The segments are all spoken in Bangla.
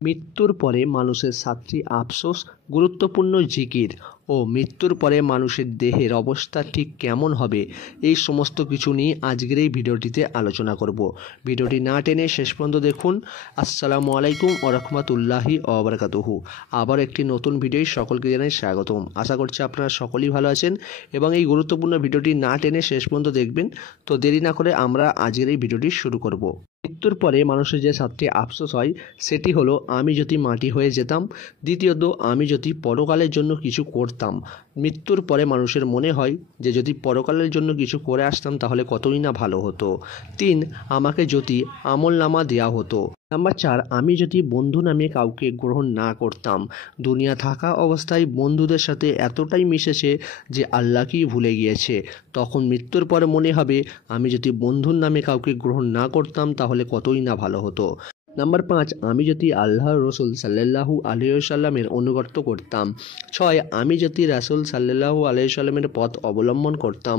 মৃত্যুর পরে মানুষের 7টি আফসোস, গুরুত্বপূর্ণ জিকির ও মৃত্যুর পরে মানুষের দেহের অবস্থা ঠিক কেমন হবে, এই সমস্ত কিছু নিয়ে আজকের এই ভিডিওটিতে আলোচনা করব। ভিডিওটি না টেনে শেষ পর্যন্ত দেখুন। আসসালামু আলাইকুম ওয়া রাহমাতুল্লাহি ওয়া বারাকাতুহু। আবার একটি নতুন ভিডিওয় সকলকে জানাই স্বাগতম। আশা করছি আপনারা সকলেই ভালো আছেন এবং এই গুরুত্বপূর্ণ ভিডিওটি না টেনে শেষ পর্যন্ত দেখবেন। তো দেরি না করে আমরা আজকের এই ভিডিওটি শুরু করব। মৃত্যুর পরে মানুষের যে 7টি আফসোস হয় সেটি হলো, আমি যদি মাটি হয়ে যেতাম। দ্বিতীয়ত, আমি যদি পরকালের জন্য কিছু করতাম। মৃত্যুর পরে মানুষের মনে হয় যে যদি পরকালের জন্য কিছু করে আসতাম তাহলে কতই না ভালো হতো। 3, আমাকে যদি আমলনামা দেয়া হতো। নাম্বার 4, আমি যদি বন্ধু নামে কাউকে গ্রহণ না করতাম। দুনিয়া থাকা অবস্থায় বন্ধুদের সাথে এতটাই মিশেছে যে আল্লাহকেই ভুলে গিয়েছে। তখন মৃত্যুর পরে মনে হবে, আমি যদি বন্ধুর নামে কাউকে গ্রহণ না করতাম তাহলে কতই না ভালো হতো। নাম্বার 5, আমি যদি আল্লাহর রসুল সাল্লাল্লাহু আলাইহি সাল্লামের অনুগত করতাম। 6, আমি যদি রাসূল সাল্লাল্লাহু আলাইহি সাল্লামের পথ অবলম্বন করতাম।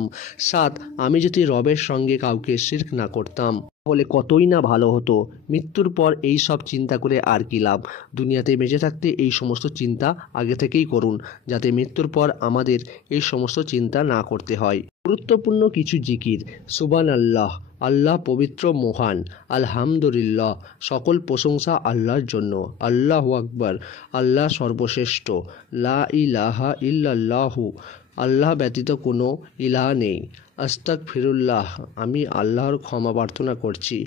7, আমি যদি রবের সঙ্গে কাউকে শিরক না করতাম তাহলে কতই না ভালো হতো। মৃত্যুর পর এই সব চিন্তা করে আর কি লাভ? দুনিয়াতে বেঁচে থাকতে এই সমস্ত চিন্তা আগে থেকেই করুন, যাতে মৃত্যুর পর আমাদের এই সমস্ত চিন্তা না করতে হয়। গুরুত্বপূর্ণ কিছু জিকির: সুবহানাল্লাহ, আল্লাহ পবিত্র মহান। আলহামদুলিল্লাহ, সকল প্রশংসা আল্লাহর জন্য। আল্লাহু আকবার, আল্লাহ সর্বশ্রেষ্ঠ। লা ইলাহা ইল্লাল্লাহু, আল্লাহ ব্যতীত কোনো ইলাহ নেই। আস্তাগফিরুল্লাহ, আমি আল্লাহর ক্ষমা প্রার্থনা করছি।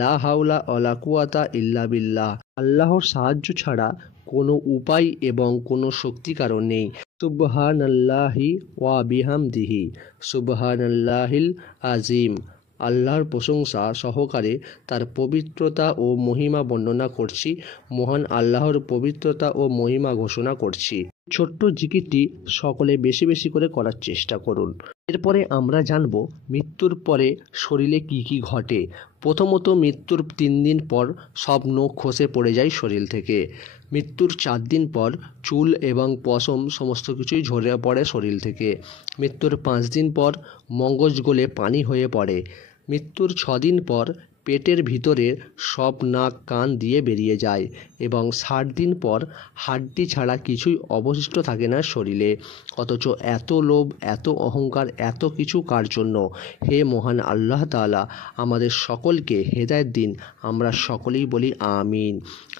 লা হাওলা ওয়ালা কুওয়াতা ইল্লা বিল্লাহ, আল্লাহর সাহায্য ছাড়া কোনো উপায় এবং কোনো শক্তি কারো নেই। সুবহানাল্লাহি ওয়া বিহামদিহি, সুবহানাল্লাহিল আযীম, আল্লাহর প্রশংসা সহকারে তার পবিত্রতা ও মহিমা বর্ণনা করছি। মহান আল্লাহর পবিত্রতা ও মহিমা ঘোষণা করছি। ছোট্ট জিকিরটি সকলে বেশি বেশি করে করার চেষ্টা করুন। এরপরে আমরা জানব মৃত্যুর পরে শরীরে কি কি ঘটে। প্রথমত, মৃত্যুর 3 দিন পর সব নখ খসে পড়ে যায় শরীর থেকে। মৃত্যুর 4 দিন পর চুল এবং পশম সমস্ত কিছুই ঝরে পড়ে শরীর থেকে। মৃত্যুর 5 দিন পর মগজ গলে পানি হয়ে পড়ে। মৃত্যুর 6 দিন পর পেটের ভিতরে সব নাক কান দিয়ে বেরিয়ে যায় এবং 60 দিন পর হাড্ডি ছাড়া কিছুই অবশিষ্ট থাকে না শরীরে। অথচ এত লোভ, এত অহংকার, এত কিছু কার জন্য? হে মহান আল্লাহ তাআলা আমাদের সকলকে হেদায়েত দিন। আমরা সকলেই বলি আমিন।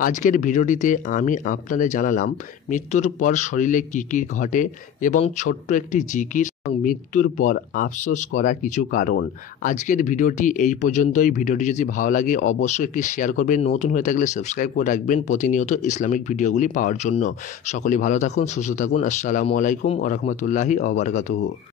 আজকের ভিডিওটিতে আমি আপনাদের জানালাম মৃত্যুর পর শরীরে কী কী ঘটে এবং ছোট্ট একটি জিকির, মৃত্যুর পর আফসোস করার কিছু কারণ। আজকের ভিডিওটি এই পর্যন্তই। ভিডিওটি যদি ভালো লাগে অবশ্যই একটি শেয়ার করবেন। নতুন হয়ে থাকলে সাবস্ক্রাইব করে রাখবেন প্রতিনিয়ত ইসলামিক ভিডিওগুলি পাওয়ার জন্য। সকলেই ভালো থাকুন, সুস্থ থাকুন। আসসালামু আলাইকুম ওয়া রাহমাতুল্লাহি ওয়া বারাকাতুহু।